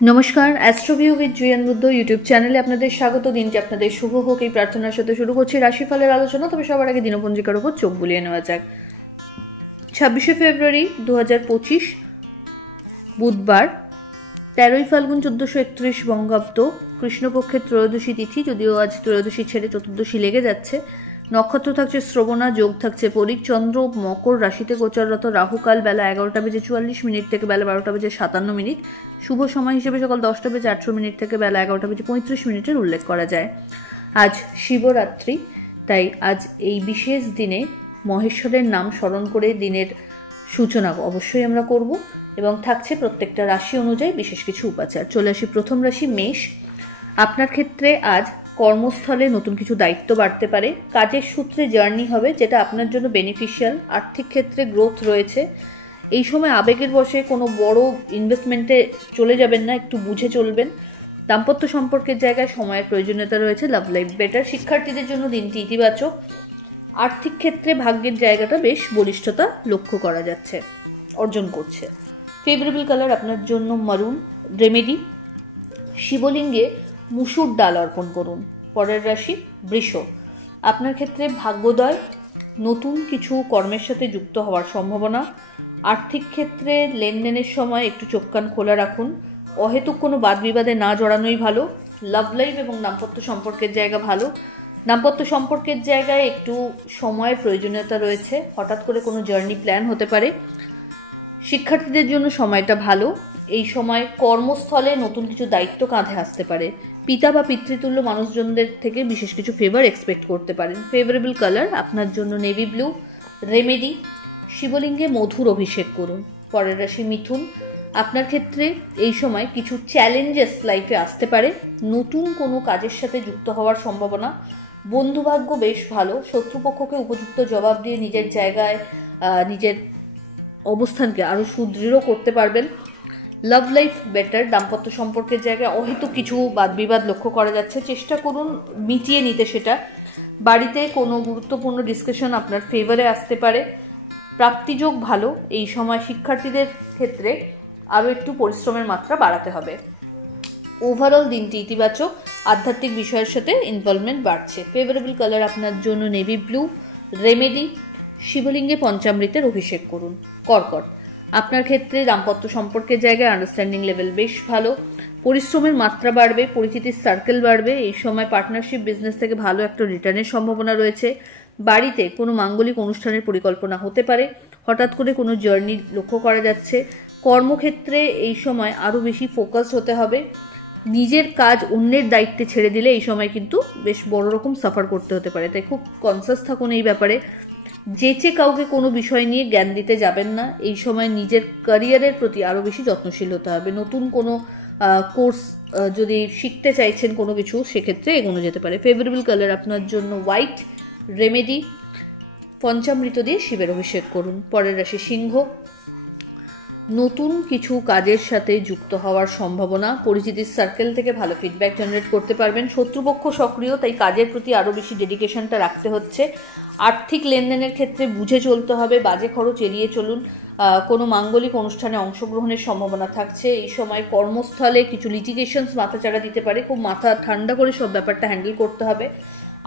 নমস্কার, অ্যাস্ট্রোভিউ with জুয়েন Buddha YouTube চ্যানেলে আপনাদের স্বাগত। দিনটি আপনাদের শুভ হোক এই প্রার্থনার সাথে শুরু করছি রাশিফলের আলোচনা। তবে সবার আগে দিনপঞ্জিকার উপর চোখ বুলিয়ে নেওয়া যাক। 26শে ফেব্রুয়ারি 2025 বুধবার, 13ই ফাল্গুন 1431 বঙ্গাব্দ, কৃষ্ণপক্ষের ত্রয়োদশী তিথি। যদিও আজ ত্রয়োদশী ছেড়ে চতুর্দশী লেগে যাচ্ছে। নক্ষত্র থাকছে শ্রবণা, যোগ থাকছে পরিক। চন্দ্র মকর রাশিতে গোচররত। রাহুকাল বেলা 11:44 থেকে বেলা 12:57। শুভ সময় হিসেবে সকাল 10:08 থেকে বেলা 11:35 উল্লেখ করা যায়। আজ শিবরাত্রি, তাই আজ এই বিশেষ দিনে মহেশ্বরের নাম স্মরণ করে দিনের সূচনা অবশ্যই আমরা করব এবং থাকছে প্রত্যেকটা রাশি অনুযায়ী বিশেষ কিছু উপাচার। চলে আসি প্রথম রাশি মেষ। আপনার ক্ষেত্রে আজ কর্মস্থলে নতুন কিছু দায়িত্ব বাড়তে পারে। কাজের সূত্রে জার্নি হবে, যেটা আপনার জন্য বেনিফিশিয়াল। আর্থিক ক্ষেত্রে গ্রোথ রয়েছে। এই সময় আবেগের বশে কোনো বড় ইনভেস্টমেন্টে চলে যাবেন না, একটু বুঝে চলবেন। দাম্পত্য সম্পর্কের জায়গায় সময়ের প্রয়োজনীয়তা রয়েছে। Love life better. শিক্ষার্থীদের জন্য দিনটি ইতিবাচক। আর্থিক ক্ষেত্রে ভাগ্যের জায়গাটা বেশ বলিষ্ঠতা লক্ষ্য করা যাচ্ছে, অর্জন করছে। ফেভারেবল কালার আপনার জন্য মারুন। রেমেডি, শিবলিঙ্গে মুসুর ডাল অর্পণ করুন। পরের রাশি বৃষ। আপনার ক্ষেত্রে ভাগ্যোদয়, নতুন কিছু কর্মের সাথে যুক্ত হওয়ার সম্ভাবনা। আর্থিক ক্ষেত্রে লেনদেনের সময় একটু চোখ কান খোলা রাখুন। অহেতুক কোনো বাদ বিবাদে না জড়ানোই ভালো। লাভ লাইফ এবং দাম্পত্য সম্পর্কের জায়গা ভালো। দাম্পত্য সম্পর্কের জায়গায় একটু সময়ের প্রয়োজনীয়তা রয়েছে। হঠাৎ করে কোনো জার্নি প্ল্যান হতে পারে। শিক্ষার্থীদের জন্য সময়টা ভালো। এই সময় কর্মস্থলে নতুন কিছু দায়িত্ব কাঁধে আসতে পারে। পিতা বা পিতৃতুল্য মানুষজনদের থেকে বিশেষ কিছু ফেভার এক্সপেক্ট করতে পারেন। ফেভারেবল কালার আপনার জন্য নেভি ব্লু। রেমেডি, শিবলিঙ্গে মধুর অভিষেক করুন। পরের রাশি মিথুন। আপনার ক্ষেত্রে এই সময় কিছু চ্যালেঞ্জেস লাইফে আসতে পারে। নতুন কোনো কাজের সাথে যুক্ত হওয়ার সম্ভাবনা। বন্ধুভাগ্য বেশ ভালো। শত্রুপক্ষকে উপযুক্ত জবাব দিয়ে নিজের জায়গায় নিজের অবস্থানকে আরও সুদৃঢ় করতে পারবেন। Love life better. দাম্পত্য সম্পর্কের জায়গায় অহেতুক কিছু বাদ বিবাদ লক্ষ্য করা যাচ্ছে, চেষ্টা করুন মিটিয়ে নিতে সেটা। বাড়িতে কোনো গুরুত্বপূর্ণ ডিসকাশন আপনার ফেভারে আসতে পারে। প্রাপ্তিযোগ ভালো। এই সময় শিক্ষার্থীদের ক্ষেত্রে আরও একটু পরিশ্রমের মাত্রা বাড়াতে হবে। ওভারঅল দিনটি ইতিবাচক। আধ্যাত্মিক বিষয়ের সাথে ইনভলভমেন্ট বাড়ছে। ফেভারেবল কালার আপনার জন্য নেভি ব্লু। রেমেডি, শিবলিঙ্গে পঞ্চামৃতের অভিষেক করুন। কর্কট। আপনার ক্ষেত্রে দাম্পত্য সম্পর্কের জায়গায় আন্ডারস্ট্যান্ডিং লেভেল বেশ ভালো। পরিশ্রমের মাত্রা বাড়বে, পরিচিতির সার্কেল বাড়বে। এই সময় পার্টনারশিপ বিজনেস থেকে ভালো একটা রিটার্নের সম্ভাবনা রয়েছে। বাড়িতে কোনো মাঙ্গলিক অনুষ্ঠানের পরিকল্পনা হতে পারে। হঠাৎ করে কোনো জার্নি লক্ষ্য করা যাচ্ছে। কর্মক্ষেত্রে এই সময় আরও বেশি ফোকাস হতে হবে। নিজের কাজ অন্যের দায়িত্বে ছেড়ে দিলে এই সময় কিন্তু বেশ বড় রকম সাফার করতে হতে পারে, তাই খুব কনসাস থাকুন এই ব্যাপারে। যেচে কাউকে কোনো বিষয় নিয়ে জ্ঞান দিতে যাবেন না। এই সময় নিজের ক্যারিয়ারের প্রতি আরও বেশি যত্নশীল হতে হবে। নতুন কোনো কোর্স যদি শিখতে চাইছেন কোনো কিছু, সেক্ষেত্রে এগোনো যেতে পারে। ফেভারেবল কালার আপনার জন্য হোয়াইট। রেমেডি, পঞ্চামৃত দিয়ে শিবের অভিষেক করুন। পরের রাশি সিংহ। নতুন কিছু কাজের সাথে যুক্ত হওয়ার সম্ভাবনা। পরিচিতির সার্কেল থেকে ভালো ফিডব্যাক জেনারেট করতে পারবেন। শত্রুপক্ষ সক্রিয়, তাই কাজের প্রতি আরও বেশি ডেডিকেশনটা রাখতে হচ্ছে। আর্থিক লেনদেনের ক্ষেত্রে বুঝে চলতে হবে। বাজে খরচ এড়িয়ে চলুন। কোনো মাঙ্গলিক অনুষ্ঠানে অংশগ্রহণের সম্ভাবনা থাকছে। এই সময় কর্মস্থলে কিছু লিটিগেশনস মাথাচাড়া দিতে পারে। খুব মাথা ঠান্ডা করে সব ব্যাপারটা হ্যান্ডেল করতে হবে।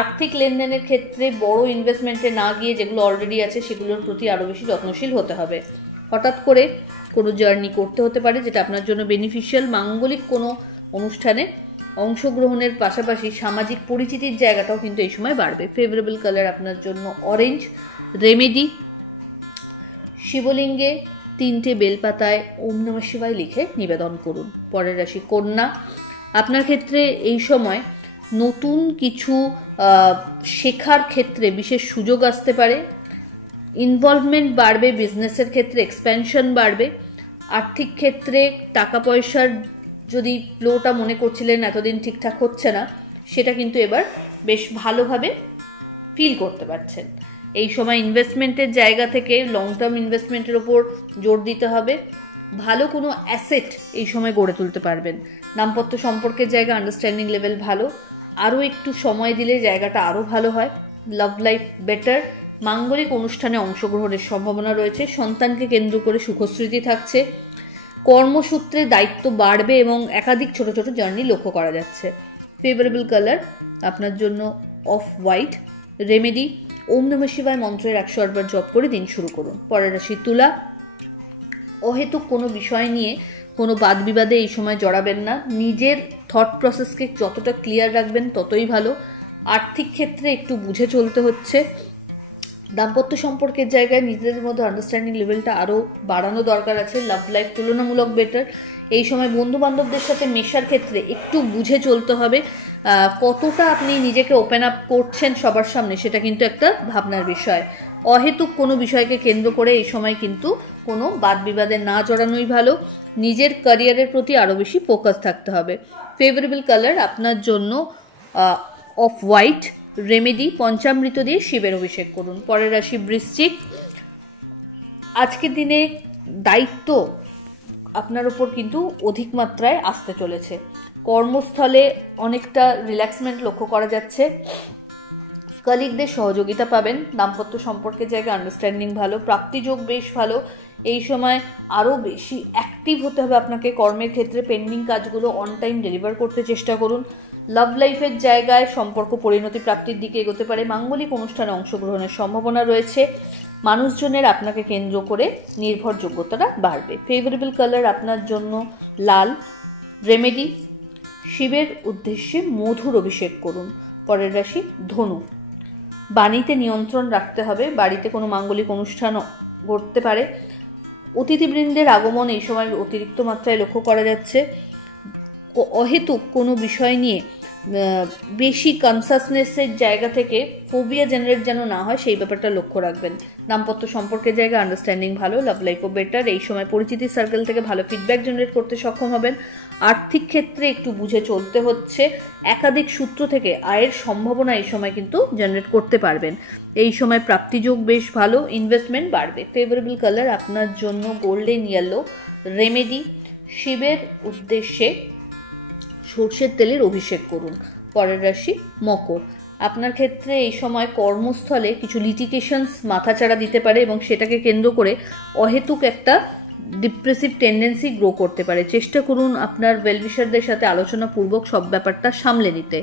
আর্থিক লেনদেনের ক্ষেত্রে বড় ইনভেস্টমেন্টে না গিয়ে যেগুলো অলরেডি আছে সেগুলোর প্রতি আরও বেশি যত্নশীল হতে হবে। হঠাৎ করে কোনো জার্নি করতে হতে পারে, যেটা আপনার জন্য বেনিফিশিয়াল। মাঙ্গলিক কোনো অনুষ্ঠানে অংশগ্রহণের পাশাপাশি সামাজিক পরিচিতির জায়গাটাও কিন্তু এই সময় বাড়বে। ফেভারেবল কালার আপনার জন্য অরেঞ্জ। রেমেডি, শিবলিঙ্গে 3টে বেলপাতায় ওম নমঃ শিবায় লিখে নিবেদন করুন। পরের রাশি কন্যা। আপনার ক্ষেত্রে এই সময় নতুন কিছু শেখার ক্ষেত্রে বিশেষ সুযোগ আসতে পারে। ইনভলভমেন্ট বাড়বে। বিজনেসের ক্ষেত্রে এক্সপ্যানশন বাড়বে। আর্থিক ক্ষেত্রে টাকা পয়সার যদি ফ্লোটা মনে করছিলেন এতদিন ঠিকঠাক হচ্ছে না, সেটা কিন্তু এবার বেশ ভালোভাবে ফিল করতে পারছেন। এই সময় ইনভেস্টমেন্টের জায়গা থেকে লং টার্ম ইনভেস্টমেন্টের ওপর জোর দিতে হবে। ভালো কোনো অ্যাসেট এই সময় গড়ে তুলতে পারবেন। দাম্পত্য সম্পর্কের জায়গা আন্ডারস্ট্যান্ডিং লেভেল ভালো। আরও একটু সময় দিলে জায়গাটা আরও ভালো হয়। Love life better. মাঙ্গলিক অনুষ্ঠানে অংশগ্রহণের সম্ভাবনা রয়েছে। সন্তানকে কেন্দ্র করে সুখস্মৃতি থাকছে। কর্মসূত্রে দায়িত্ব বাড়বে এবং একাধিক ছোট ছোট জার্নি লক্ষ্য করা যাচ্ছে। ফেভারেবল কালার আপনার জন্য অফ হোয়াইট। রেমেডি ওম নমঃ শিবায় মন্ত্রের 108 বার জপ করে দিন শুরু করুন। পরের রাশি তুলা। অহেতুক কোনো বিষয় নিয়ে কোনো বাদ বিবাদে এই সময় জড়াবেন না। নিজের থট প্রসেসকে যতটা ক্লিয়ার রাখবেন ততই ভালো। আর্থিক ক্ষেত্রে একটু বুঝে চলতে হচ্ছে। দাম্পত্য সম্পর্কের জায়গায় নিজেদের মধ্যে আন্ডারস্ট্যান্ডিং লেভেলটা আরও বাড়ানো দরকার আছে। লাভ লাইফ তুলনামূলক বেটার। এই সময় বন্ধু বান্ধবদের সাথে মেশার ক্ষেত্রে একটু বুঝে চলতে হবে। কতটা আপনি নিজেকে ওপেন আপ করছেন সবার সামনে সেটা কিন্তু একটা ভাবনার বিষয়। অহেতুক কোনো বিষয়কে কেন্দ্র করে এই সময় কিন্তু কোনো বাদ বিবাদে না জড়ানোই ভালো। নিজের ক্যারিয়ারের প্রতি আরও বেশি ফোকাস থাকতে হবে। ফেভারেবল কালার আপনার জন্য অফ হোয়াইট। রেমেডি পঞ্চামৃত দিয়ে শিবের অভিষেক করুন। পরের রাশি বৃশ্চিক। আজকের দিনে দায়িত্ব আপনার উপর কিন্তু অধিক মাত্রায় আসতে চলেছে। কর্মস্থলে অনেকটা রিল্যাক্সমেন্ট লক্ষ্য করা যাচ্ছে। কলিগদের সহযোগিতা পাবেন। দাম্পত্য সম্পর্কের জায়গায় আন্ডারস্ট্যান্ডিং ভালো। প্রাপ্তিযোগ বেশ ভালো। এই সময় আরও বেশি অ্যাক্টিভ হতে হবে আপনাকে কর্মের ক্ষেত্রে। পেন্ডিং কাজগুলো অন টাইম ডেলিভার করতে চেষ্টা করুন। লাভ লাইফের জায়গায় সম্পর্ক পরিণতি প্রাপ্তির দিকে এগোতে পারে। মাঙ্গলিক অনুষ্ঠানে অংশগ্রহণের সম্ভাবনা রয়েছে। মানুষজনের আপনাকে কেন্দ্র করে নির্ভরযোগ্যতাটা বাড়বে। ফেভারেবল কালার আপনার জন্য লাল। রেমেডি শিবের উদ্দেশ্যে মধুর অভিষেক করুন। পরের রাশি ধনু। বাণীতে নিয়ন্ত্রণ রাখতে হবে। বাড়িতে কোনো মাঙ্গলিক অনুষ্ঠান ঘটতে পারে। অতিথিবৃন্দের আগমন এই সময় অতিরিক্ত মাত্রায় লক্ষ্য করা যাচ্ছে। অহেতুক কোনো বিষয় নিয়ে বেশি কনসাসনেসের জায়গা থেকে ফোবিয়া জেনারেট যেন না হয় সেই ব্যাপারটা লক্ষ্য রাখবেন। দাম্পত্য সম্পর্কের জায়গায় আন্ডারস্ট্যান্ডিং ভালো। লাভ লাইফও বেটার। এই সময় পরিচিতি সার্কেল থেকে ভালো ফিডব্যাক জেনারেট করতে সক্ষম হবেন। আর্থিক ক্ষেত্রে একটু বুঝে চলতে হচ্ছে। একাধিক সূত্র থেকে আয়ের সম্ভাবনা এই সময় কিন্তু জেনারেট করতে পারবেন। এই সময় প্রাপ্তিযোগ বেশ ভালো। ইনভেস্টমেন্ট বাড়বে। ফেভারেবল কালার আপনার জন্য গোল্ডেন ইয়েলো। রেমেডি শিবের উদ্দেশ্যে সর্ষের তেলের অভিষেক করুন। পরের রাশি মকর। আপনার ক্ষেত্রে এই সময় কর্মস্থলে কিছু লিটিগেশনস মাথাচাড়া দিতে পারে এবং সেটাকে কেন্দ্র করে অহেতুক একটা ডিপ্রেসিভ টেন্ডেন্সি গ্রো করতে পারে। চেষ্টা করুন আপনার ওয়েলউইশারদের সাথে আলোচনা পূর্বক সব ব্যাপারটা সামলে নিতে।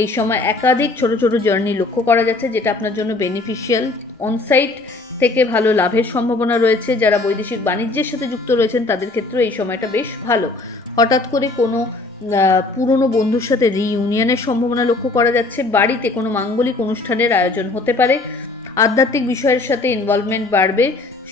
এই সময় একাধিক ছোট ছোট জার্নি লক্ষ্য করা যাচ্ছে যেটা আপনার জন্য বেনিফিশিয়াল। অনসাইট থেকে ভালো লাভের সম্ভাবনা রয়েছে। যারা বৈদেশিক বাণিজ্যের সাথে যুক্ত রয়েছেন তাদের ক্ষেত্রেও এই সময়টা বেশ ভালো। হঠাৎ করে কোনো পুরনো বন্ধুর সাথে রিইউনিয়নের সম্ভাবনা লক্ষ্য করা যাচ্ছে। বাড়িতে কোনো মাঙ্গলিক অনুষ্ঠানের আয়োজন হতে পারে। আধ্যাত্মিক বিষয়ের সাথে ইনভলভমেন্ট বাড়বে।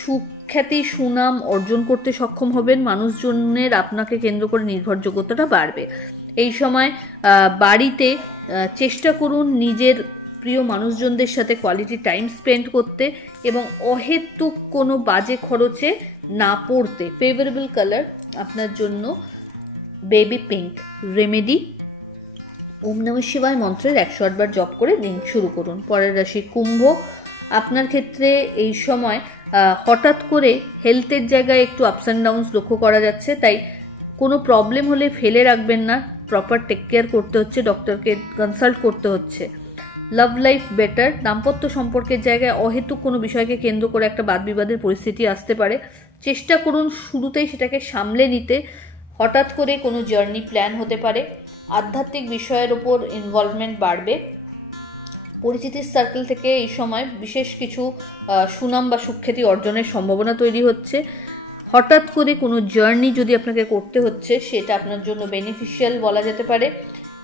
সুখ্যাতি সুনাম অর্জন করতে সক্ষম হবেন। মানুষজনের আপনাকে কেন্দ্র করে নির্ভরযোগ্যতাটা বাড়বে। এই সময় বাড়িতে চেষ্টা করুন নিজের প্রিয় মানুষজনদের সাথে কোয়ালিটি টাইম স্পেন্ড করতে এবং অহেতুক কোনো বাজে খরচে না পড়তে। ফেভারেবল কালার আপনার জন্য বেবি পিঙ্ক। রেমেডি ওম নমঃ শিবায় মন্ত্রের 108 বার জপ করে দিন শুরু করুন। পরের রাশি কুম্ভ। আপনার ক্ষেত্রে এই সময় হঠাৎ করে হেলথের জায়গায় একটু আপস অ্যান্ড ডাউনস লক্ষ্য করা যাচ্ছে। তাই কোনো প্রবলেম হলে ফেলে রাখবেন না। প্রপার টেক কেয়ার করতে হচ্ছে। ডক্টরকে কনসাল্ট করতে হচ্ছে। Love life better. দাম্পত্য সম্পর্কের জায়গায় অহেতুক কোনো বিষয়কে কেন্দ্র করে একটা বাদ বিবাদের পরিস্থিতি আসতে পারে। চেষ্টা করুন শুরুতেই সেটাকে সামলে নিতে। হঠাৎ করে কোনো জার্নি প্ল্যান হতে পারে। আধ্যাত্মিক বিষয়ের ওপর ইনভলভমেন্ট বাড়বে। পরিচিতির সার্কেল থেকে এই সময় বিশেষ কিছু সুনাম বা সুখ্যাতি অর্জনের সম্ভাবনা তৈরি হচ্ছে। হঠাৎ করে কোনো জার্নি যদি আপনাকে করতে হচ্ছে সেটা আপনার জন্য বেনিফিশিয়াল বলা যেতে পারে।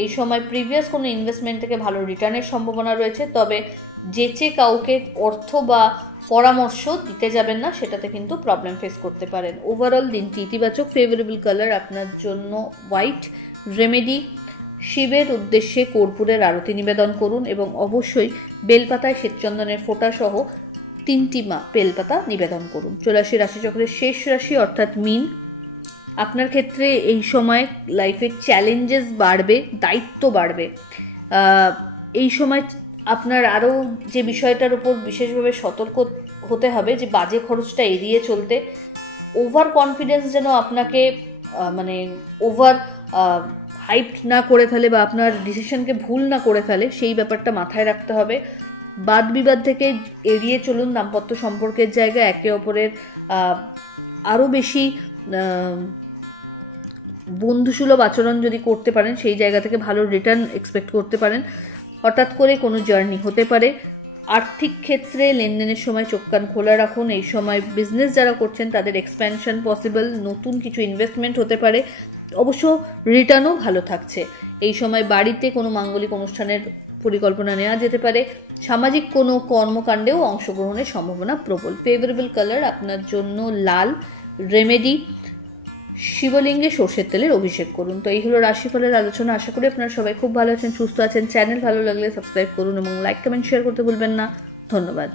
এই সময় প্রিভিয়াস কোনো ইনভেস্টমেন্ট থেকে ভালো রিটার্নের সম্ভাবনা রয়েছে। তবে যেচে কাউকে অর্থ বা পরামর্শ দিতে যাবেন না, সেটাতে কিন্তু প্রবলেম ফেস করতে পারেন। ওভারঅল দিনটি ইতিবাচক। ফেভারেবল কালার আপনার জন্য হোয়াইট। রেমেডি শিবের উদ্দেশ্যে কর্পূরের আরতি নিবেদন করুন এবং অবশ্যই বেলপাতায় শ্বেতচন্দনের ফোঁটা সহ 3টি বেলপাতা নিবেদন করুন। চলে আসি রাশিচক্রের শেষ রাশি অর্থাৎ মীন। আপনার ক্ষেত্রে এই সময় লাইফের চ্যালেঞ্জেস বাড়বে, দায়িত্ব বাড়বে। এই সময় আপনার আরও যে বিষয়টার উপর বিশেষভাবে সতর্ক হতে হবে যে বাজে খরচটা এড়িয়ে চলতে। ওভার কনফিডেন্স যেন আপনাকে ওভার হাইপ না করে ফেলে বা আপনার ডিসিশনকে ভুল না করে ফেলে, সেই ব্যাপারটা মাথায় রাখতে হবে। বাদ বিবাদ থেকে এড়িয়ে চলুন। দাম্পত্য সম্পর্কের জায়গায় একে অপরের আরও বেশি বন্ধুসুলভ আচরণ যদি করতে পারেন সেই জায়গা থেকে ভালো রিটার্ন এক্সপেক্ট করতে পারেন। হঠাৎ করে কোনো জার্নি হতে পারে। আর্থিক ক্ষেত্রে লেনদেনের সময় চোখ কান খোলা রাখুন। এই সময় বিজনেস যারা করছেন তাদের এক্সপ্যানশন পসিবল, নতুন কিছু ইনভেস্টমেন্ট হতে পারে, অবশ্য রিটার্নও ভালো থাকছে। এই সময় বাড়িতে কোনো মাঙ্গলিক অনুষ্ঠানের পরিকল্পনা নেওয়া যেতে পারে। সামাজিক কোনো কর্মকাণ্ডেও অংশগ্রহণের সম্ভাবনা প্রবল। ফেভারেবল কালার আপনার জন্য লাল। রেমেডি, শিবলিঙ্গে সর্ষের তেলের অভিষেক করুন। তো এই হলো রাশিফলের আলোচনা। আশা করি আপনারা সবাই খুব ভালো আছেন, সুস্থ আছেন। চ্যানেল ভালো লাগলে সাবস্ক্রাইব করুন এবং লাইক কমেন্ট শেয়ার করতে ভুলবেন না। ধন্যবাদ।